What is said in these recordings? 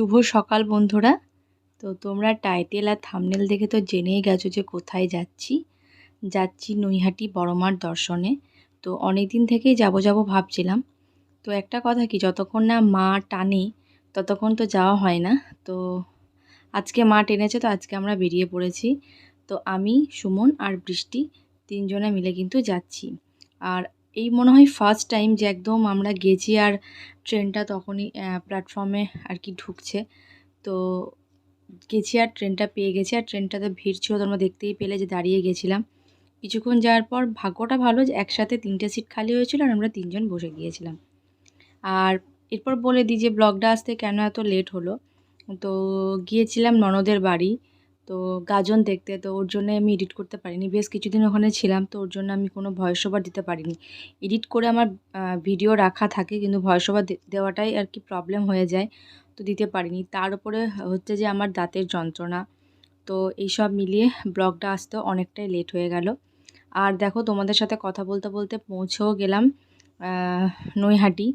শুভ সকাল বন্ধুরা। তো তোমরা টাইটেল আর থামনেল দেখে তো জেনেই গেছো যে কোথায় যাচ্ছি। যাচ্ছি নৈহাটি বড়মার দর্শনে। তো অনেক দিন থেকেই যাব যাব ভাবছিলাম। তো একটা কথা কি, যতক্ষণ না মা টানে, ততক্ষণ তো যাওয়া হয় না। তো আজকে মা টেনেছে তো আজকে আমরা বেরিয়ে পড়েছি। তো আমি, সুমন আর বৃষ্টি তিনজনে মিলে কিন্তু যাচ্ছি। আর এই মনে হয় ফার্স্ট টাইম যে একদম আমরা গেছি আর ট্রেনটা তখনই প্ল্যাটফর্মে আর কি ঢুকছে। তো গেছি আর ট্রেনটা পেয়ে গেছি আর ট্রেনটাতে ভিড় ছিল তোমরা দেখতেই পেলে যে দাঁড়িয়ে গেছিলাম। কিছুক্ষণ যাওয়ার পর ভাগ্যটা ভালো যে একসাথে তিনটে সিট খালি হয়েছিল আর আমরা তিনজন বসে গিয়েছিলাম। আর এরপর বলে দিই যে ব্লগটা আসতে কেন এত লেট হলো? তো গিয়েছিলাম ননদের বাড়ি। তো গাজন দেখতে, তো ওর জন্য আমি এডিট করতে পারিনি। বেশ কিছুদিন ওখানে ছিলাম, তো ওর জন্য আমি কোনো ভয়েস ওভার দিতে পারিনি। এডিট করে আমার ভিডিও রাখা থাকে, কিন্তু ভয়েস ওভার দেওয়াটাই আর কি প্রবলেম হয়ে যায়, তো দিতে পারিনি। তার উপরে হচ্ছে যে আমার দাঁতের যন্ত্রণা, তো এইসব মিলিয়ে ব্লগটা আসতে অনেকটাই লেট হয়ে গেল। আর দেখো, তোমাদের সাথে কথা বলতে বলতে পৌঁছেও গেলাম নৈহাটি।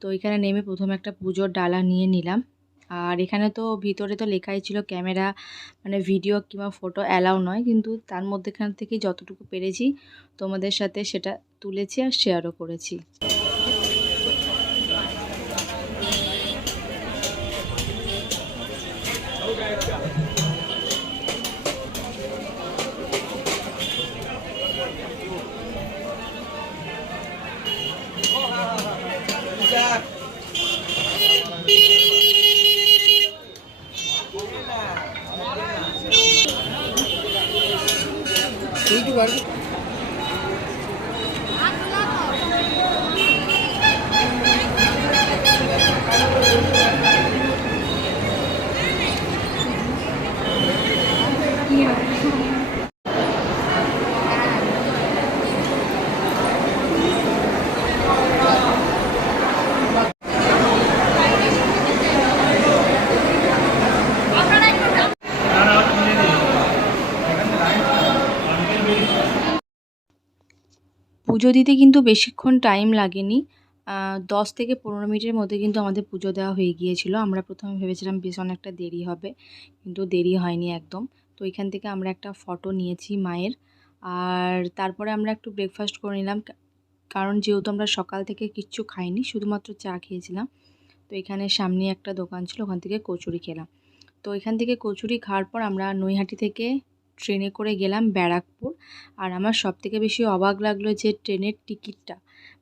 তো এখানে নেমে প্রথমে একটা পুজোর ডালা নিয়ে নিলাম। আর এখানে তো ভিতরে তো লেখাই ছিল ক্যামেরা মানে ভিডিও কিংবা ফটো অ্যালাউ নয়, কিন্তু তার মধ্যেখান থেকে যতটুকু পেরেছি তোমাদের সাথে সেটা তুলেছি আর শেয়ারও করেছি। এইটু পারবি পুজো দিতে কিন্তু বেশিক্ষণ টাইম লাগেনি। দশ থেকে পনেরো মিনিটের মধ্যে কিন্তু আমাদের পুজো দেওয়া হয়ে গিয়েছিল। আমরা প্রথমে ভেবেছিলাম বেশ অনেকটা দেরি হবে, কিন্তু দেরি হয়নি একদম। তো এখান থেকে আমরা একটা ফটো নিয়েছি মায়ের। আর তারপরে আমরা একটু ব্রেকফাস্ট করে নিলাম কারণ যেহেতু আমরা সকাল থেকে কিচ্ছু খাইনি, শুধুমাত্র চা খেয়েছিলাম। তো এখানে সামনে একটা দোকান ছিল, ওখান থেকে কচুরি খেলাম। তো এখান থেকে কচুরি খাওয়ার পর আমরা নৈহাটি থেকে ট্রেনে করে গেলাম ব্যারাকপুর। আর আমার সবথেকে বেশি অবাক লাগল যে ট্রেনের টিকিটটা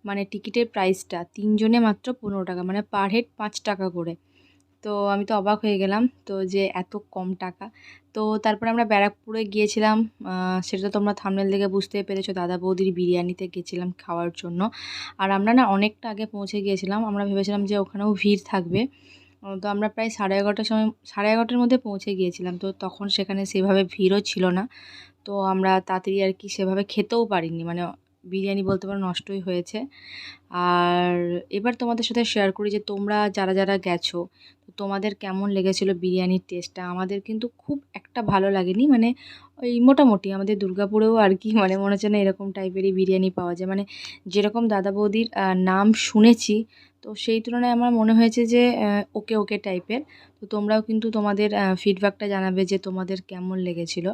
মানে টিকিটের প্রাইসটা তিনজনে মাত্র পনেরো টাকা মানে পার হেড পাঁচ টাকা করে। তো আমি তো অবাক হয়ে গেলাম তো যে এত কম টাকা। তো তারপরে আমরা ব্যারাকপুরে গিয়েছিলাম সেটা তো তোমরা থামনেল দেখে বুঝতে পেরেছ, দাদা বৌদির বিরিয়ানিতে গেছিলাম খাওয়ার জন্য। আর আমরা না অনেকটা আগে পৌঁছে গিয়েছিলাম, আমরা ভেবেছিলাম যে ওখানেও ভিড় থাকবে। তো আমরা প্রায় সাড়ে এগারোটার সময়, সাড়ে এগারোটার মধ্যে পৌঁছে গিয়েছিলাম। তো তখন সেখানে সেভাবে ভিড়ও ছিল না। তো আমরা তাড়াতাড়ি আর কি সেভাবে খেতেও পারিনি। মানে বিরিয়ানি বলতে পারো নষ্টই হয়েছে। আর এবার তোমাদের সাথে শেয়ার করি যে তোমরা যারা যারা গেছো তোমাদের কেমন লেগেছিল বিরিয়ানির টেস্টটা আমাদের কিন্তু খুব একটা ভালো লাগেনি। মানে ওই মোটামুটি আমাদের দুর্গাপুরেও আর কি মানে মনে হচ্ছে না এরকম টাইপেরই বিরিয়ানি পাওয়া যায়। মানে যেরকম দাদা বৌদির নাম শুনেছি, তো সেই তুলনায় আমার মনে হয়েছে যে ওকে ওকে টাইপের তো তোমরাও কিন্তু তোমাদের ফিডব্যাকটা জানাবে যে তোমাদের কেমন লেগেছিল।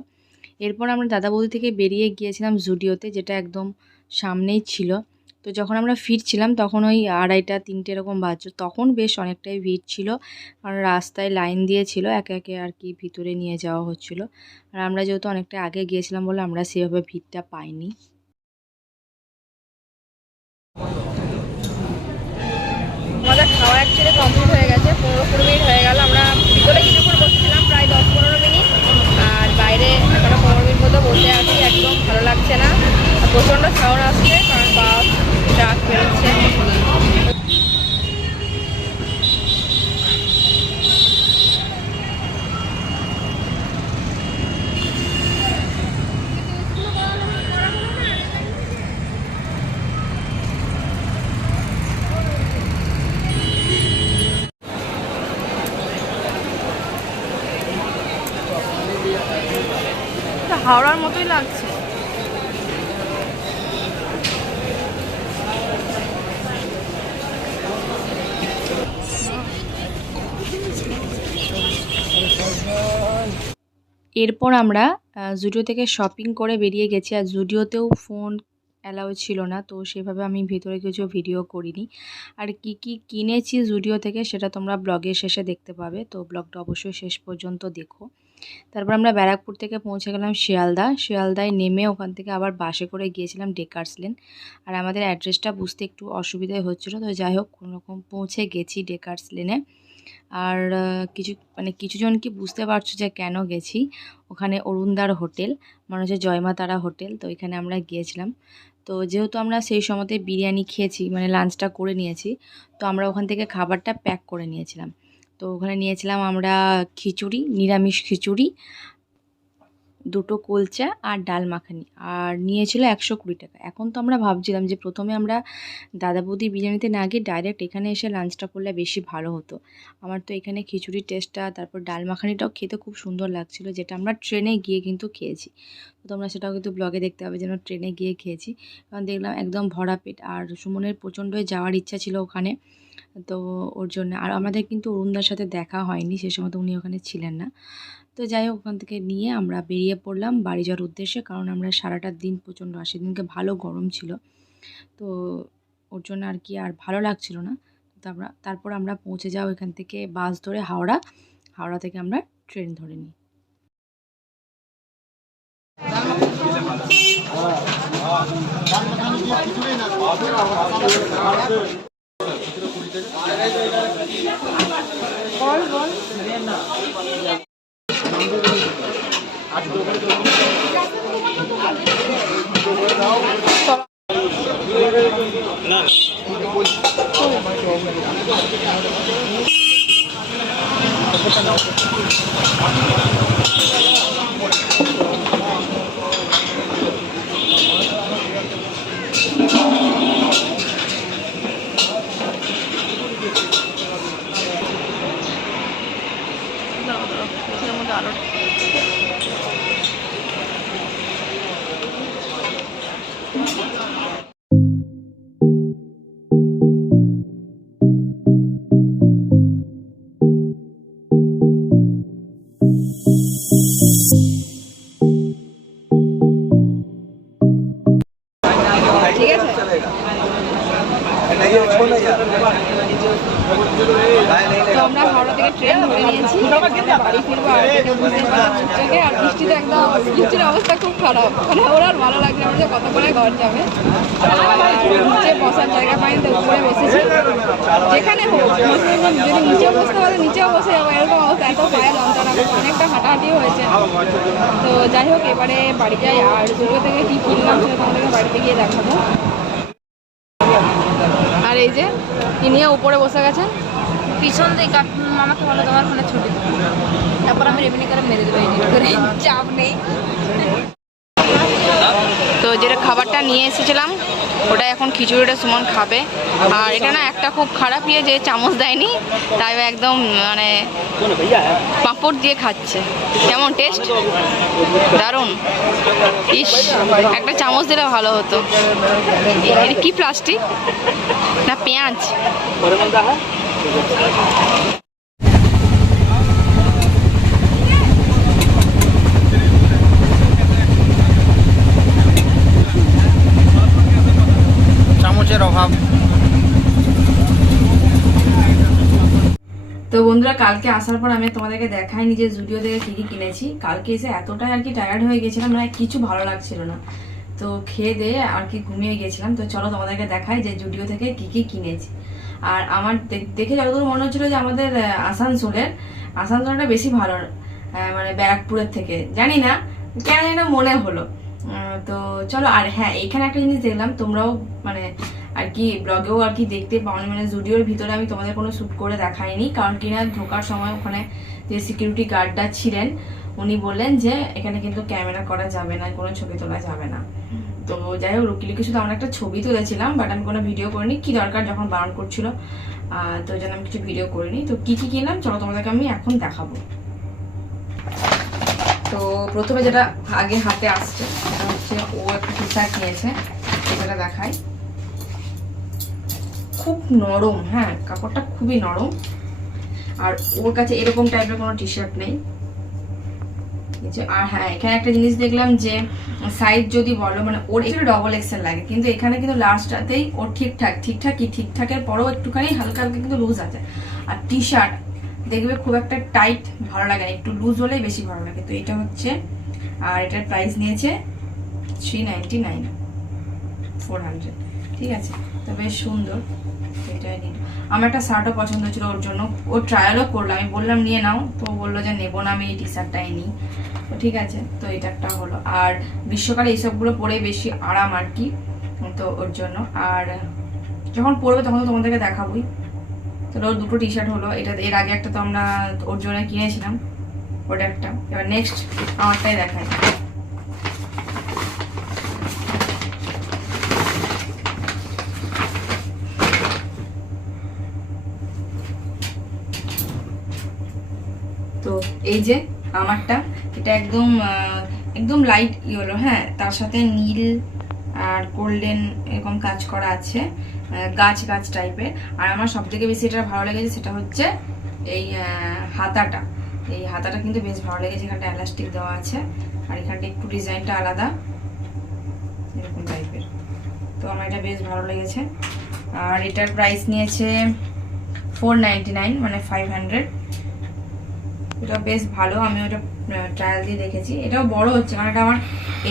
এরপর আমরা দাদা বৌদি থেকে বেরিয়ে গিয়েছিলাম জুডিওতে যেটা একদম সামনেই ছিল। তো যখন আমরা ফিরছিলাম তখন ওই আড়াইটা, তিনটে এরকম বাজছে। তখন বেশ অনেকটাই ভিড় ছিল। কারণ রাস্তায় লাইন দিয়েছিল একে একে আর কি ভিতরে নিয়ে যাওয়া হচ্ছিল। আর আমরা যেহেতু অনেকটা আগে গিয়েছিলাম বলে আমরা সেভাবে ভিড়টা পাইনি। আমাদের খাওয়া অ্যাকচুয়ালি কমপ্লিট হয়ে গেছে, পনেরো কুড়ি মিনিট হয়ে গেল। হাওড়ার মতোই লাগছে। এরপর আমরা জুডিও থেকে শপিং করে বেরিয়ে গেছি আর জুডিওতেও ফোন অ্যালাউ ছিল না, তো সেভাবে আমি ভিতরে কিছু ভিডিও করিনি। আর কি কি কিনেছি জুডিও থেকে সেটা তোমরা ব্লগের শেষে দেখতে পাবে, তো ব্লগটা অবশ্যই শেষ পর্যন্ত দেখো। তারপর আমরা ব্যারাকপুর থেকে পৌঁছে গেলাম শিয়ালদা। শিয়ালদায় নেমে ওখান থেকে আবার বাসে করে গিয়েছিলাম ডেকার্স লেন আর আমাদের অ্যাড্রেসটা বুঝতে একটু অসুবিধাই হচ্ছিল, তো যাই হোক, কোনোরকম পৌঁছে গেছি ডেকার্স লেনে আর কিছু মানে কিছুজন কি বুঝতে পারছ যে কেন গেছি? ওখানে অরুণদার হোটেল মানে হচ্ছে জয়মা তারা হোটেল, তো এখানে আমরা গিয়েছিলাম। তো যেহেতু আমরা সেই সময়তে বিরিয়ানি খেয়েছি মানে লাঞ্চটা করে নিয়েছি, তো আমরা ওখান থেকে খাবারটা প্যাক করে নিয়েছিলাম। তো ওখানে নিয়েছিলাম আমরা খিচুড়ি, নিরামিষ খিচুড়ি দুটো কুলচা আর ডাল মাখানি, আর নিয়েছিল একশো কুড়ি টাকা। এখন তো আমরা ভাবছিলাম যে প্রথমে আমরা দাদা বৌদি বিরিয়ানিতে না গিয়ে ডাইরেক্ট এখানে এসে লাঞ্চটা করলে বেশি ভালো হতো। আমার তো এখানে খিচুড়ির টেস্টটা তারপর ডাল মাখানিটাও খেতে খুব সুন্দর লাগছিল, যেটা আমরা ট্রেনে গিয়ে কিন্তু খেয়েছি। তো তোমরা সেটাও কিন্তু ব্লগে দেখতে পাবে যেন ট্রেনে গিয়ে খেয়েছি। কারণ দেখলাম একদম ভরা পেট, আর সুমনের প্রচণ্ডই যাওয়ার ইচ্ছা ছিল ওখানে, তো ওর জন্য। আর আমাদের কিন্তু অরুণদার সাথে দেখা হয়নি, সে সময় তো উনি ওখানে ছিলেন না। তো যাই হোক, ওখান থেকে নিয়ে আমরা বেরিয়ে পড়লাম বাড়ি যাওয়ার উদ্দেশ্যে, কারণ আমরা সারাটা দিন প্রচণ্ড আর সেদিনকে ভালো গরম ছিল। তো ওর জন্য আর কি আর ভালো লাগছিল না। আমরা, তারপর আমরা পৌঁছে যাও এখান থেকে বাস ধরে হাওড়া। হাওড়া থেকে আমরা ট্রেন ধরে নিই। আজ ঠিক ট্রেন বাড়ি আর বৃষ্টিতে একদম বৃষ্টির অবস্থা খুব খারাপ। মানে আর ভালো কত করে ঘর যাবে। নিচে বসার জায়গা উপরে যেখানে যদি নিচে বসতে নিচেও বসে যাব। এরকম অবস্থা, এত পায়ে অনেকটা হাঁটাহাঁটিও হয়েছে। তো যাই হোক, এবারে বাড়ি যাই। আর জুতো থেকে কী কিনলাম বাড়িতে গিয়ে দেখাবো। আর এই যে ইনিও উপরে বসে গেছেন পিছন কাট আমাকে বলো তোমার ফোনে দাও। তারপর আমি রেভিনিউ করে মেরে দেবো করে। চাপ নেই। তো যেটা খাবারটা নিয়ে এসেছিলাম, ওটা এখন খিচুড়িটা সুমন খাবে। আর এটা না একটা খুব খারাপ ইয়ে যে চামচ দেয়নি, তাই একদম মানে পাঁপড় দিয়ে খাচ্ছে। কেমন টেস্ট দারুণ। ইস, একটা চামচ দিলে ভালো হতো। এটা কি প্লাস্টিক না পেঁয়াজ? অভাব। তো বন্ধুরা, কালকে আসার পর আমি তোমাদেরকে দেখাইনি যে জুডিও থেকে কী কী কিনেছি। কালকে এসে এতটাই আর কি টায়ার্ড হয়ে গেছিলাম মানে কিছু ভালো লাগছিল না। তো খেয়ে দিয়ে আর কি ঘুমিয়ে গেছিলাম। তো চলো তোমাদেরকে দেখাই যে জুডিও থেকে কি কি কিনেছি। আর আমার দেখে যতদূর মনে হচ্ছিল যে আমাদের আসানসোলের, আসানসোলটা বেশি ভালো মানে ব্যারাকপুরের থেকে। জানি না, কেন যেন মনে হলো। তো চলো, আর হ্যাঁ এখানে একটা জিনিস দেখলাম, তোমরাও মানে আর কি ব্লগেও আর কি দেখতে পাওনি মানে জুডিওর ভিতরে আমি তোমাদের কোনো শ্যুট করে দেখাইনি, কারণ কিনা ঢোকার সময় ওখানে যে সিকিউরিটি গার্ডটা ছিলেন, উনি বললেন যে এখানে কিন্তু ক্যামেরা করা যাবে না, কোনো ছবি তোলা যাবে না। তো যাই হোক, রুকিলিকে শুধু আমরা একটা ছবি তুলেছিলাম বাট আমি কোনো ভিডিও করিনি। কি দরকার যখন বারণ করছিল? তো জন্য আমি কিছু ভিডিও করিনি। তো কি কি কিনলাম? চলো তোমাদেরকে আমি এখন দেখাবো। তো প্রথমে যেটা আগে হাতে আসছে, সেটা হচ্ছে ও একটা টি শার্ট নিয়েছে সেটা দেখাই। খুব নরম হ্যাঁ কাপড়টা খুবই নরম। আর ওর কাছে এরকম টাইপের কোনো টি শার্ট নেই। আর হ্যাঁ এখানে একটা জিনিস দেখলাম যে সাইজ যদি বলো মানে ওর একটু ডবল এক্সেল লাগে, কিন্তু এখানে কিন্তু লাস্টটাতেই ওর ঠিকঠাক ঠিকঠাক কি ঠিকঠাকের পরেও একটুখানি হালকা হালকা কিন্তু লুজ আছে। আর টি শার্ট দেখবে খুব একটা টাইট ভালো লাগে না, একটু লুজ হলেই বেশি ভালো লাগে। তো এটা হচ্ছে, আর এটার প্রাইস নিয়েছে three ninety nine four hundred ঠিক আছে? তো বেশ সুন্দর, এটাই নিন আমার একটা শার্টও পছন্দ ছিল ওর জন্য। ও ট্রায়ালও করল। আমি বললাম, নিয়ে নাও। তো বলল যে, নেব না, আমি এই টি শার্টটাই নিই। তো ঠিক আছে, তো এটা একটা হলো। আর গ্রীষ্মকালে এইসবগুলো পরে বেশি আরাম আর কি, তো ওর জন্য। আর যখন পরবে তখন তো তোমাদেরকে দেখাবোই। তো ওর দুটো টি শার্ট হলো। এটা এর আগে একটা তো আমরা ওর জন্য কিনেছিলাম। ওটা একটা। এবার নেক্সট আমারটাই দেখাই তো এই যে আমারটা, এটা একদম একদম লাইট ইয়েলো হ্যাঁ? তার সাথে নীল আর গোল্ডেন এরকম কাজ করা আছে গাছ গাছ টাইপের আর আমার সব থেকে বেশি এটা ভালো লেগেছে সেটা হচ্ছে এই হাতাটা। এই হাতাটা কিন্তু বেশ ভালো লেগেছে, এখানটা এলাস্টিক দেওয়া আছে। আর এখানটা একটু ডিজাইনটা আলাদা, এরকম টাইপের তো আমার এটা বেশ ভালো লেগেছে। আর এটার প্রাইস নিয়েছে ফোর নাইন মানে ফাইভ হান্ড্রেড এটা বেশ ভালো, আমি ওটা ট্রায়াল দিয়ে দেখেছি। এটাও বড় হচ্ছে, কারণ এটা আমার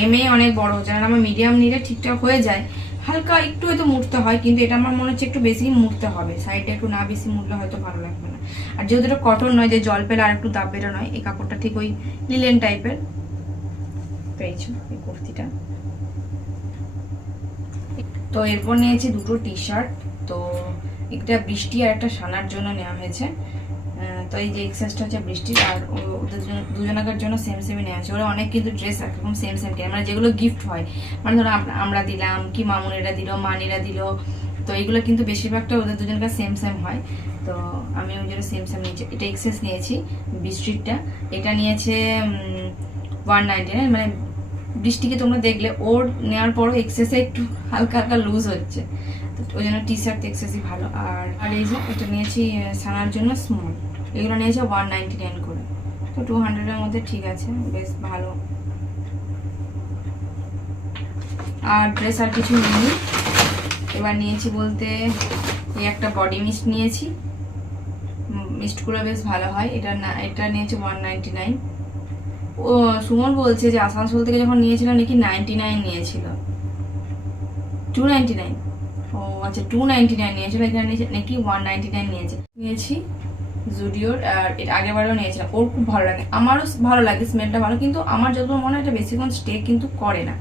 এম এ অনেক বড় হচ্ছে, কারণ আমার মিডিয়াম নিলে ঠিকঠাক হয়ে যায়। হালকা একটু হয়তো মুড়তে হয়, কিন্তু এটা আমার মনে হচ্ছে একটু বেশি মুড়তে হবে। সাইডে একটু না বেশি মুড়লে হয়তো ভালো লাগবে না। আর যেহেতু এটা কটন নয়, যে জল পেলে আর একটু দাব বেরো নয়, এই কাপড়টা ঠিক ওই লিলেন টাইপের পেয়েছ এই কুর্তিটা। তো এরপর নিয়েছি দুটো টি শার্ট তো একটা বৃষ্টি আর একটা সানার জন্য নেওয়া হয়েছে। তো এই যে এক্সাসটা হচ্ছে বৃষ্টির, আর ওদের দুজনাকার জন্য সেম সেমই নেওয়া আছে ওরা অনেক কিন্তু ড্রেস একরকম সেম সেম কেনে মানে যেগুলো গিফট হয়। মানে ধরো আমরা দিলাম, কি মামুনিরা দিল, মানিরা দিল, তো এইগুলো কিন্তু বেশিরভাগটা ওদের দুজনকার সেম সেম হয়। তো আমি ওই জন্য সেম সেম নিয়েছি। এটা এক্সেস নিয়েছি, বৃষ্টিরটা। এটা নিয়েছে ওয়ান নাইনটি নাইন মানে বৃষ্টিকে তোমরা দেখলে ওর নেওয়ার পরও এক্সেসে একটু হালকা হালকা লুজ হচ্ছে। ওই জন্য টি শার্ট এক্সেসই ভালো। আর আর এই যে এটা নিয়েছি, সানার জন্য স্মল এগুলো নিয়েছে ওয়ান নাইনটি নাইন করে। তো টু হান্ড্রেডের মধ্যে ঠিক আছে, বেশ ভালো। আর ড্রেস আর কিছু নিইনি এবার নিয়েছি বলতে এই একটা বডি মিস্ট নিয়েছি। মিস্টগুলো বেশ ভালো হয়। এটা না, এটা নিয়েছে ওয়ান নাইনটি নাইন ও, সুমন বলছে যে আসানসোল থেকে যখন নিয়েছিল নাকি নাইনটি নাইন নিয়েছিল। টু নাইনটি নাইন ও আচ্ছা টু নাইনটি নাইন নিয়েছিল। এখানে নাকি ওয়ান নাইনটি নাইন নিয়েছে? নিয়েছি। জুডিওর, আর এটা আগের বারেও নিয়েছিলাম। ওর খুব ভালো লাগে। আমারও ভালো লাগে, স্মেলটা ভালো, কিন্তু আমার যতদূর মনে হয় এটা বেশিক্ষণ স্টে কিন্তু করে না।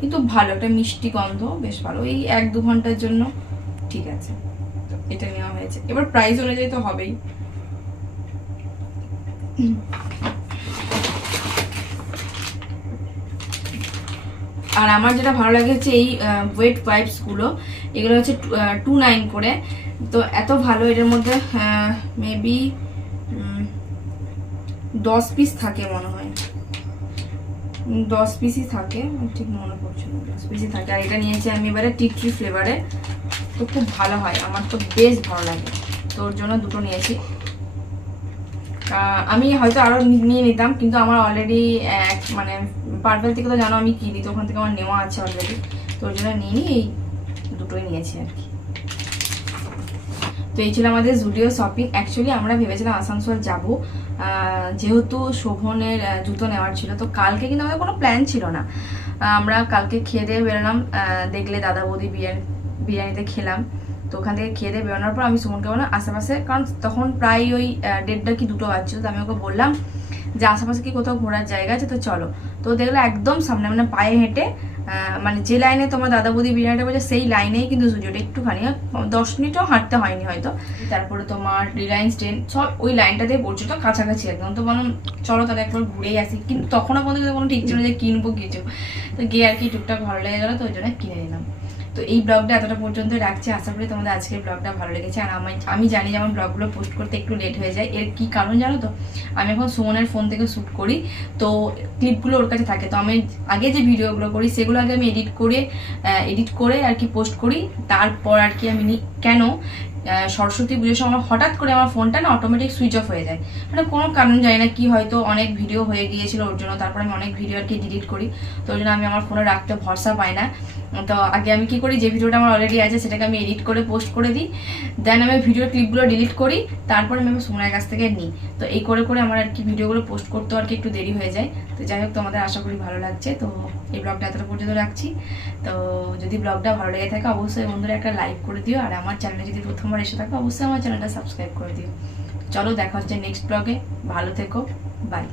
কিন্তু ভালো, একটা মিষ্টি গন্ধ, বেশ ভালো। এই এক দু ঘণ্টার জন্য ঠিক আছে। এটা নেওয়া হয়েছে। এবার প্রাইস অনুযায়ী তো হবেই। আর আমার যেটা ভালো লাগে হচ্ছে এই ওয়েটগুলো, এগুলো হচ্ছে টু নাইন করে। তো এত ভালো এটার মধ্যে মেবি দশ পিস থাকে মনে হয়। দশ পিসই থাকে, ঠিক মনে পড়ছে দশ পিসই থাকে। আর এটা নিয়েছি আমি এবারে টি ট্রি ফ্লেভারে তো খুব ভালো হয়, আমার তো বেশ ভালো লাগে। তো ওর জন্য দুটো নিয়েছি। আমি হয়তো আরও নি- নিয়ে নিতাম, কিন্তু আমার অলরেডি এক মানে পার্পেল থেকে তো জানো আমি কিনি তো ওখান থেকে আমার নেওয়া আছে অলরেডি তো ওই জন্য নিয়ে নিই এই দুটোই নিয়েছি আর কি। তো এই ছিল আমাদের জুডিও শপিং অ্যাকচুয়ালি আমরা ভেবেছিলাম আসানসোল যাব। যেহেতু শোভনের জুতো নেওয়ার ছিল, তো কালকে কিন্তু আমাদের কোনো প্ল্যান ছিল না। আমরা কালকে খেয়ে দিয়ে বেরোলাম। দেখলে দাদা বৌদি বিরিয়ানি বিরিয়ানিতে খেলাম। তো ওখান থেকে খেয়ে দিয়ে বেরোনোর পর আমি সুমনকে বললাম, আশেপাশে, কারণ তখন প্রায় ওই দেড়টা কি দুটো বাজছিল, তো আমি ওকে বললাম যে আশেপাশে কি কোথাও ঘোরার জায়গা আছে, তো চলো। তো দেখল একদম সামনে মানে পায়ে হেঁটে মানে যে লাইনে তোমার দাদা বৌদি বিরিয়ানিটা বলছে, সেই লাইনেই কিন্তু জুডিওটা একটুখানি, দশ মিনিটও হাঁটতে হয়নি হয়তো। তারপরে তোমার রিলায়েন্স ট্রেন সব ওই লাইনটাতেই পড়ছে তো কাছাকাছি একদম। তো বললাম, চলো তাহলে একবার ঘুরেই আসি। কিন্তু তখনও পর্যন্ত কোনো ঠিক ছিল যে কিনবো কিছু। তো গিয়ে আর কি টুকটাক ভালো লেগে গেলো, তো ওই জন্য কিনে নিলাম। তো এই ব্লগটা এতটা পর্যন্ত রাখছি। আশা করি তোমাদের আজকের ব্লগটা ভালো লেগেছে। আর আমি আমি জানি যে আমার ব্লগগুলো পোস্ট করতে একটু লেট হয়ে যায়। এর কি কারণ জানো তো? আমি এখন সুমনের ফোন থেকে শ্যুট করি। তো ক্লিপগুলো ওর কাছে থাকে। তো আমি আগে যে ভিডিওগুলো করি, সেগুলো আগে আমি এডিট করে এডিট করে আর কি পোস্ট করি। তারপর আর কি আমি কেন সরস্বতী পুজোর সময় হঠাৎ করে আমার ফোনটা না অটোমেটিক সুইচ অফ হয়ে যায়। মানে কোনো কারণ জানি না কি হয়তো অনেক ভিডিও হয়ে গিয়েছিল ওর জন্য, তারপরে আমি অনেক ভিডিও আর কি ডিলিট করি। তো ওই জন্য আমি আমার ফোনে রাখতে ভরসা পাই না। তো আগে আমি কি করি, যে ভিডিওটা আমার অলরেডি আছে সেটাকে আমি এডিট করে পোস্ট করে দিই। দেন আমি ভিডিও ক্লিপগুলো ডিলিট করি, তারপরে আমি আমার সোনার কাছ থেকে নিই। তো এই করে করে আমার আর কি ভিডিওগুলো পোস্ট করতেও আর কি একটু দেরি হয়ে যায়। তো যাই হোক, তোমাদের আশা করি ভালো লাগছে। তো এই ব্লগটা এতটা পর্যন্ত রাখছি। তো যদি ব্লগটা ভালো লেগে থাকে, অবশ্যই বন্ধুরা একটা লাইক করে দিও। আর আমার চ্যানেলে যদি প্রথমবার এসে থাকো, অবশ্যই আমার চ্যানেলটা সাবস্ক্রাইব করে দিও। চলো দেখা হচ্ছে নেক্সট ব্লগে ভালো থেকো। বাই